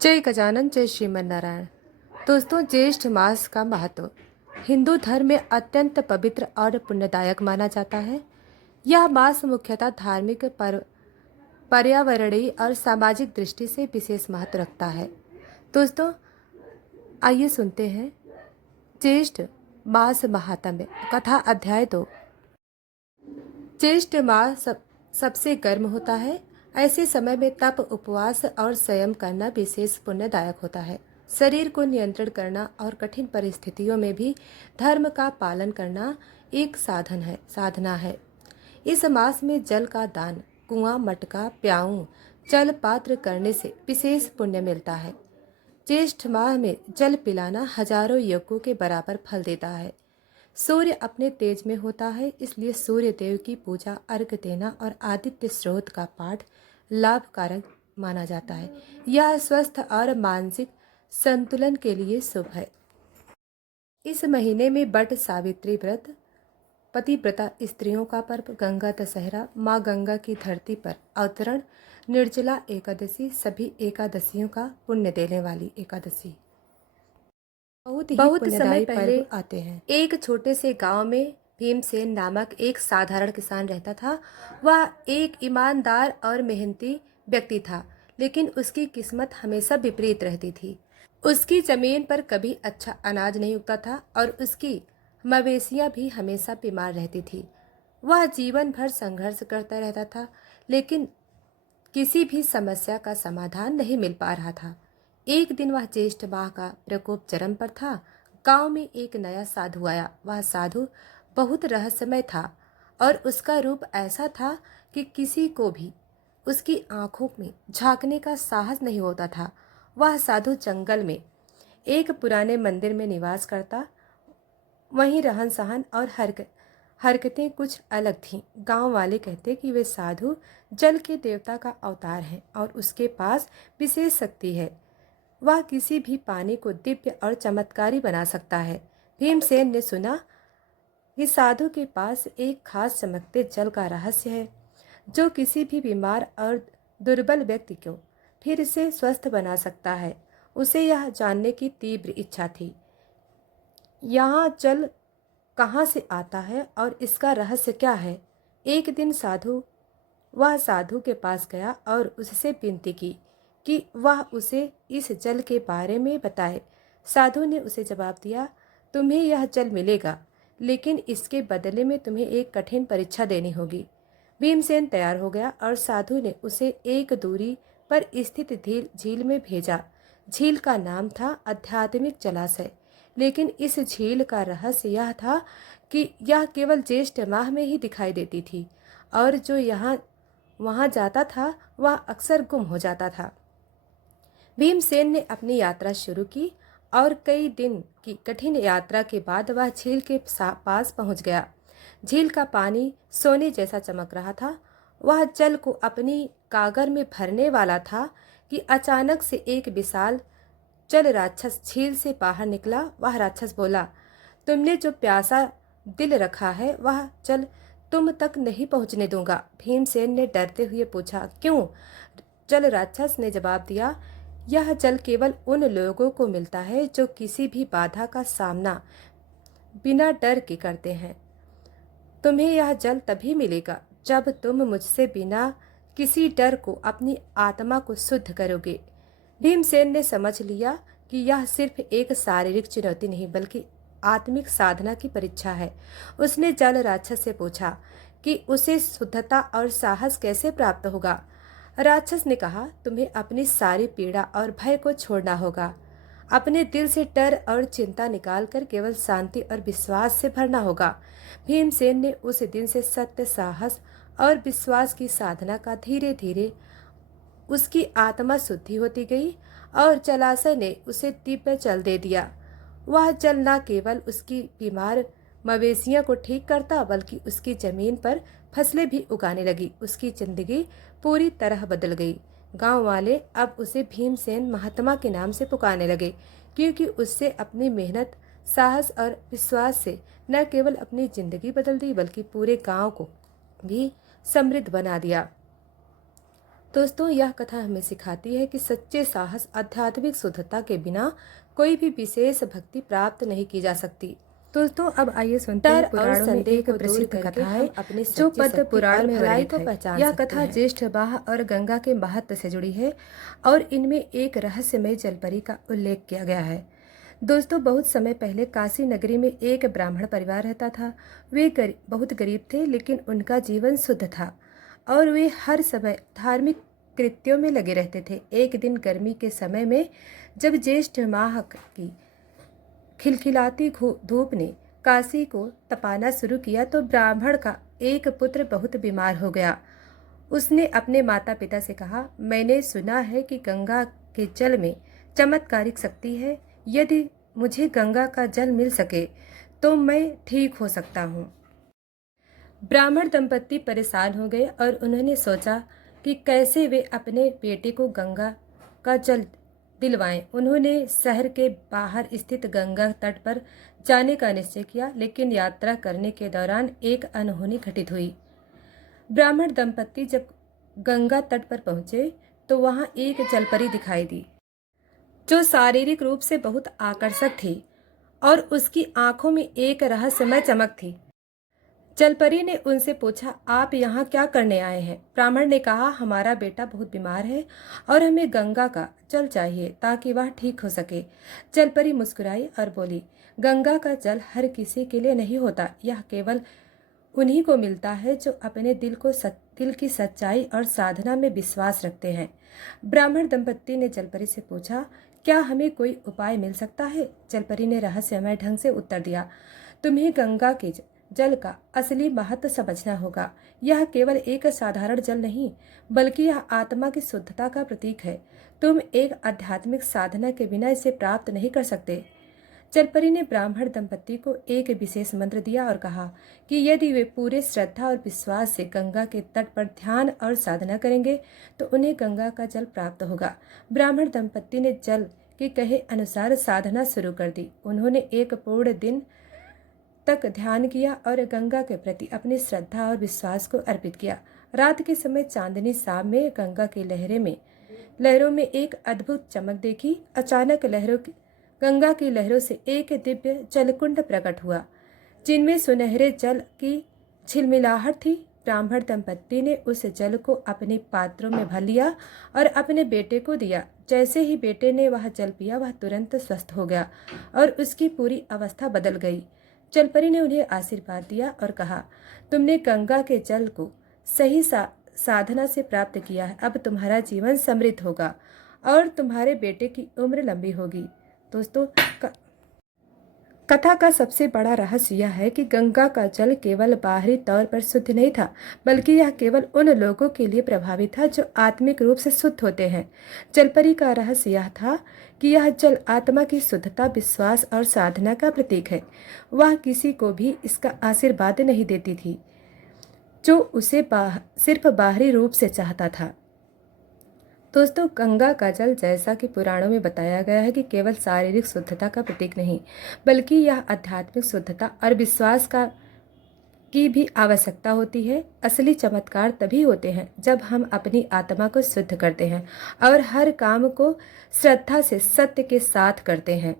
जय गजानन जय श्रीमन नारायण। दोस्तों, ज्येष्ठ मास का महत्व हिंदू धर्म में अत्यंत पवित्र और पुण्यदायक माना जाता है। यह मास मुख्यतः धार्मिक पर्यावरणीय और सामाजिक दृष्टि से विशेष महत्व रखता है। दोस्तों, आइए सुनते हैं ज्येष्ठ मास महात्म्य कथा अध्याय 2। ज्येष्ठ मास सबसे गर्म होता है। ऐसे समय में तप, उपवास और संयम करना विशेष पुण्यदायक होता है। शरीर को नियंत्रण करना और कठिन परिस्थितियों में भी धर्म का पालन करना एक साधना है। इस मास में जल का दान, कुआं, मटका, प्याऊ, जल पात्र करने से विशेष पुण्य मिलता है। ज्येष्ठ माह में जल पिलाना हजारों यज्ञों के बराबर फल देता है। सूर्य अपने तेज में होता है, इसलिए सूर्य देव की पूजा, अर्घ्य देना और आदित्य स्रोत का पाठ लाभकारक माना जाता है। यह स्वस्थ और मानसिक संतुलन के लिए शुभ है। इस महीने में वट सावित्री व्रत, पतिव्रता स्त्रियों का पर्व, गंगा दशहरा, माँ गंगा की धरती पर अवतरण, निर्जला एकादशी, सभी एकादशियों का पुण्य देने वाली एकादशी। बहुत समय पहले आते हैं। एक छोटे से गांव में भीमसेन नामक एक साधारण किसान रहता था। वह एक ईमानदार और मेहनती व्यक्ति था, लेकिन उसकी किस्मत हमेशा विपरीत रहती थी। उसकी जमीन पर कभी अच्छा अनाज नहीं उगता था और उसकी मवेशियां भी हमेशा बीमार रहती थी। वह जीवन भर संघर्ष करता रहता था, लेकिन किसी भी समस्या का समाधान नहीं मिल पा रहा था। एक दिन वह ज्येष्ठ माह का प्रकोप चरम पर था। गांव में एक नया साधु आया। वह साधु बहुत रहस्यमय था और उसका रूप ऐसा था कि किसी को भी उसकी आंखों में झांकने का साहस नहीं होता था। वह साधु जंगल में एक पुराने मंदिर में निवास करता। वहीं रहन सहन और हरकतें कुछ अलग थीं। गांव वाले कहते कि वे साधु जल के देवता का अवतार हैं और उसके पास विशेष शक्ति है। वह किसी भी पानी को दिव्य और चमत्कारी बना सकता है। भीमसेन ने सुना कि साधु के पास एक खास चमकते जल का रहस्य है, जो किसी भी बीमार और दुर्बल व्यक्ति को फिर से स्वस्थ बना सकता है। उसे यह जानने की तीव्र इच्छा थी। यहाँ जल कहाँ से आता है और इसका रहस्य क्या है। एक दिन वह साधु के पास गया और उससे विनती की कि वह उसे इस जल के बारे में बताए। साधु ने उसे जवाब दिया, तुम्हें यह जल मिलेगा, लेकिन इसके बदले में तुम्हें एक कठिन परीक्षा देनी होगी। भीमसेन तैयार हो गया और साधु ने उसे एक दूरी पर स्थित झील में भेजा। झील का नाम था आध्यात्मिक जलाशय, लेकिन इस झील का रहस्य यह था कि यह केवल ज्येष्ठ माह में ही दिखाई देती थी और जो वहां जाता था वह अक्सर गुम हो जाता था। भीमसेन ने अपनी यात्रा शुरू की और कई दिन की कठिन यात्रा के बाद वह झील के पास पहुंच गया। झील का पानी सोने जैसा चमक रहा था। वह जल को अपनी गागर में भरने वाला था कि अचानक से एक विशाल जल राक्षस झील से बाहर निकला। वह राक्षस बोला, तुमने जो प्यासा दिल रखा है वह जल तुम तक नहीं पहुंचने दूंगा। भीमसेन ने डरते हुए पूछा, क्यों? जल राक्षस ने जवाब दिया, यह जल केवल उन लोगों को मिलता है जो किसी भी बाधा का सामना बिना डर के करते हैं। तुम्हें यह जल तभी मिलेगा जब तुम मुझसे बिना किसी डर को अपनी आत्मा को शुद्ध करोगे। भीमसेन ने समझ लिया कि यह सिर्फ एक शारीरिक चुनौती नहीं बल्कि आत्मिक साधना की परीक्षा है। उसने जल राक्षस से पूछा कि उसे शुद्धता और साहस कैसे प्राप्त होगा। राक्षस ने कहा, तुम्हें अपनी सारी पीड़ा और भय को छोड़ना होगा। अपने दिल से डर और चिंता निकालकर केवल शांति और विश्वास से भरना होगा। भीमसेन ने उस दिन से सत्य, साहस और विश्वास की साधना का धीरे धीरे उसकी आत्मा शुद्धि होती गई और जलाशय ने उसे दिव्य जल दे दिया। वह जल न केवल उसकी बीमार मवेशियों को ठीक करता बल्कि उसकी जमीन पर फसलें भी उगाने लगी। उसकी जिंदगी पूरी तरह बदल गई। गांव वाले अब उसे भीमसेन महात्मा के नाम से पुकारने लगे, क्योंकि उससे अपनी मेहनत, साहस और विश्वास से न केवल अपनी जिंदगी बदल दी बल्कि पूरे गांव को भी समृद्ध बना दिया। दोस्तों, यह कथा हमें सिखाती है कि सच्चे साहस आध्यात्मिक शुद्धता के बिना कोई भी विशेष भक्ति प्राप्त नहीं की जा सकती। दोस्तों, अब आइए सुनते हैं पुराणों में एक प्रसिद्ध कथा है जो पद्म पुराण में वर्णित है। यह कथा ज्येष्ठ माह और गंगा के महत्व से जुड़ी है और इनमें एक रहस्यमय जलपरी का उल्लेख किया गया है। दोस्तों, बहुत समय पहले काशी नगरी में एक ब्राह्मण परिवार रहता था। वे बहुत गरीब थे, लेकिन उनका जीवन शुद्ध था और वे हर समय धार्मिक कृत्यों में लगे रहते थे। एक दिन गर्मी के समय में जब ज्येष्ठ माह की खिलखिलाती धूप ने काशी को तपाना शुरू किया तो ब्राह्मण का एक पुत्र बहुत बीमार हो गया। उसने अपने माता पिता से कहा, मैंने सुना है कि गंगा के जल में चमत्कारिक शक्ति है। यदि मुझे गंगा का जल मिल सके तो मैं ठीक हो सकता हूँ। ब्राह्मण दंपत्ति परेशान हो गए और उन्होंने सोचा कि कैसे वे अपने बेटे को गंगा का जल दिलवाएं। उन्होंने शहर के बाहर स्थित गंगा तट पर जाने का निश्चय किया, लेकिन यात्रा करने के दौरान एक अनहोनी घटित हुई। ब्राह्मण दंपत्ति जब गंगा तट पर पहुंचे तो वहां एक जलपरी दिखाई दी जो शारीरिक रूप से बहुत आकर्षक थी और उसकी आंखों में एक रहस्यमय चमक थी। जलपरी ने उनसे पूछा, आप यहाँ क्या करने आए हैं? ब्राह्मण ने कहा, हमारा बेटा बहुत बीमार है और हमें गंगा का जल चाहिए ताकि वह ठीक हो सके। जलपरी मुस्कुराई और बोली, गंगा का जल हर किसी के लिए नहीं होता, यह केवल उन्हीं को मिलता है जो अपने दिल की सच्चाई और साधना में विश्वास रखते हैं। ब्राह्मण दंपत्ति ने जलपरी से पूछा, क्या हमें कोई उपाय मिल सकता है? जलपरी ने रहस्यमय ढंग से उत्तर दिया, तुम्हें गंगा के जल का असली महत्व समझना होगा। यह केवल एक साधारण जल नहीं, बल्कि यह आत्मा की शुद्धता का प्रतीक है। तुम एक आध्यात्मिक साधना के बिना इसे प्राप्त नहीं कर सकते। जलपरी ने ब्राह्मण दंपत्ति को एक विशेष मंत्र दिया और कहा कि यदि वे पूरे श्रद्धा और विश्वास से गंगा के तट पर ध्यान और साधना करेंगे तो उन्हें गंगा का जल प्राप्त होगा। ब्राह्मण दंपत्ति ने जल के कहे अनुसार साधना शुरू कर दी। उन्होंने एक पूर्ण दिन तक ध्यान किया और गंगा के प्रति अपनी श्रद्धा और विश्वास को अर्पित किया। रात के समय चांदनी शाम में गंगा की लहरों में एक अद्भुत चमक देखी। अचानक गंगा की लहरों से एक दिव्य जलकुंड प्रकट हुआ, जिनमें सुनहरे जल की झिलमिलाहट थी। ब्राह्मण दंपत्ति ने उस जल को अपने पात्रों में भर लिया और अपने बेटे को दिया। जैसे ही बेटे ने वह जल पिया, वह तुरंत स्वस्थ हो गया और उसकी पूरी अवस्था बदल गई। जलपरी ने उन्हें आशीर्वाद दिया और कहा, तुमने गंगा के जल को सही साधना से प्राप्त किया है। अब तुम्हारा जीवन समृद्ध होगा और तुम्हारे बेटे की उम्र लंबी होगी। दोस्तों, कथा का सबसे बड़ा रहस्य यह है कि गंगा का जल केवल बाहरी तौर पर शुद्ध नहीं था, बल्कि यह केवल उन लोगों के लिए प्रभावी था जो आत्मिक रूप से शुद्ध होते हैं। जलपरी का रहस्य यह था कि यह जल आत्मा की शुद्धता, विश्वास और साधना का प्रतीक है। वह किसी को भी इसका आशीर्वाद नहीं देती थी जो उसे सिर्फ बाहरी रूप से चाहता था। दोस्तों, गंगा का जल, जैसा कि पुराणों में बताया गया है, कि केवल शारीरिक शुद्धता का प्रतीक नहीं, बल्कि यह आध्यात्मिक शुद्धता और विश्वास की भी आवश्यकता होती है। असली चमत्कार तभी होते हैं जब हम अपनी आत्मा को शुद्ध करते हैं और हर काम को श्रद्धा से सत्य के साथ करते हैं।